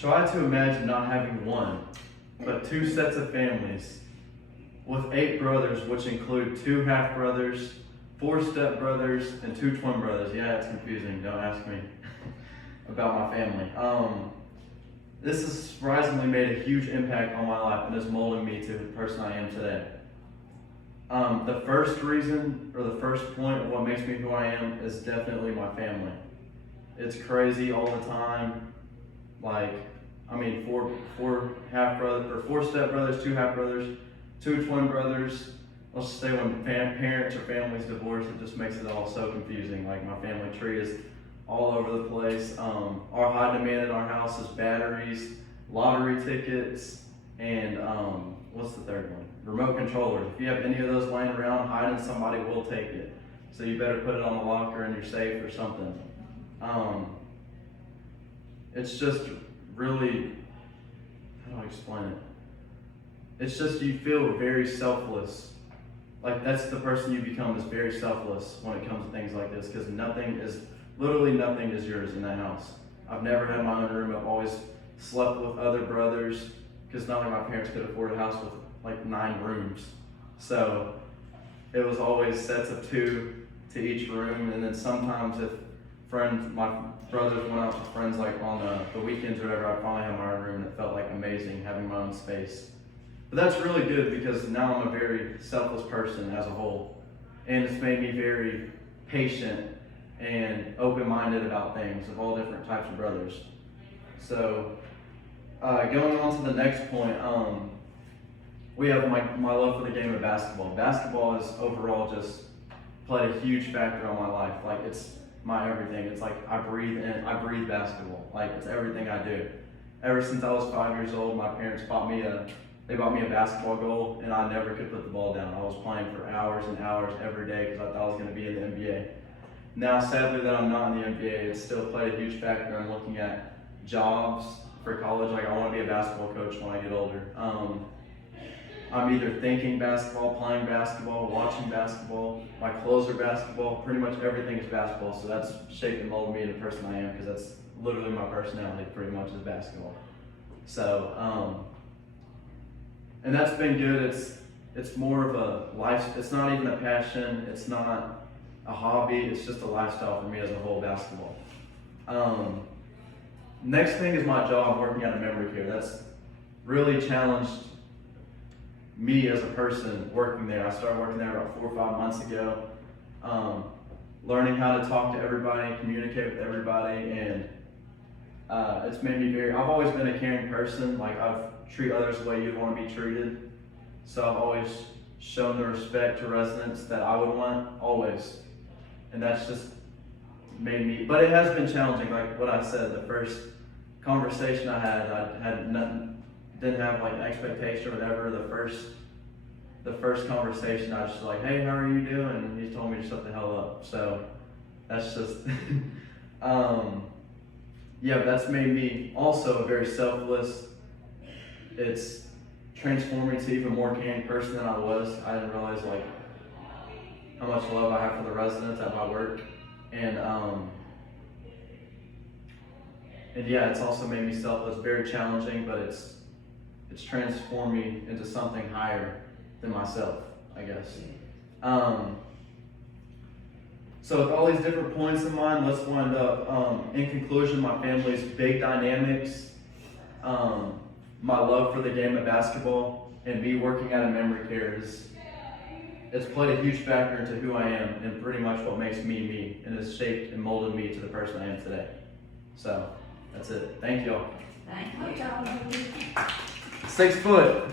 Try to imagine not having one, but two sets of families with 8 brothers, which include 2 half-brothers, 4 step-brothers, and 2 twin brothers. Yeah, it's confusing. Don't ask me about my family. This has surprisingly made a huge impact on my life and has molded me to the person I am today. The first reason, or the first point of what makes me who I am is definitely my family. It's crazy all the time. Like, I mean, four half-brothers, or 4 step-brothers, 2 half-brothers, 2 twin brothers. Let's just say when parents or families divorce, it just makes it all so confusing. Like, my family tree is all over the place. Our high demand in our house is batteries, lottery tickets, and what's the third one? Remote controllers. If you have any of those laying around hiding, somebody will take it. So you better put it on the locker in your safe or something. It's just really, how do I explain it? It's just you feel very selfless. Like, that's the person you become, is very selfless when it comes to things like this, because literally nothing is yours in that house. I've never had my own room. I've always slept with other brothers, because none of my parents could afford a house with like 9 rooms. So it was always sets of 2 to each room, and then sometimes if my brothers went out with friends like on the weekends or whatever, I finally had my own room, and it felt like amazing having my own space. But that's really good, because now I'm a very selfless person as a whole, and it's made me very patient and open-minded about things of all different types of brothers. So going on to the next point, we have my love for the game of basketball. Basketball has overall just played a huge factor on my life. Like, it's my everything. It's like I breathe basketball. Like, it's everything I do. Ever since I was 5 years old, my parents bought me a basketball goal, and I never could put the ball down. I was playing for hours and hours every day because I thought I was going to be in the NBA. Now, sadly, that I'm not in the NBA, it's still played a huge factor. I'm looking at jobs for college. Like, I want to be a basketball coach when I get older. I'm either thinking basketball, playing basketball, watching basketball. My clothes are basketball. Pretty much everything is basketball. So that's shaped and molded me into the person I am, because that's literally my personality. Pretty much is basketball. So, and that's been good. It's more of a life. It's not even a passion. It's not a hobby. It's just a lifestyle for me as a whole, basketball. Next thing is my job working at a memory care. That's really challenged me as a person working there. I started working there about 4 or 5 months ago, learning how to talk to everybody, communicate with everybody, and it's made me I've always been a caring person. Like, I've treat others the way you'd want to be treated. So I've always shown the respect to residents that I would want, always. And that's just made me, but it has been challenging. Like what I said, the first conversation I had nothing, didn't have like an expectation or whatever. The first conversation, I was just like, hey, how are you doing? And he told me to shut the hell up. So that's just, yeah, that's made me also very selfless. It's transformed me to even more caring person than I was. I didn't realize like how much love I have for the residents at my work. And yeah, it's also made me selfless, very challenging, but it's transformed me into something higher than myself, I guess. So with all these different points in mind, let's wind up. In conclusion, my family's big dynamics, my love for the game of basketball, and me working at a memory care it's played a huge factor into who I am and pretty much what makes me me, and has shaped and molded me to the person I am today. So that's it. Thank y'all. Thank you. 6 foot.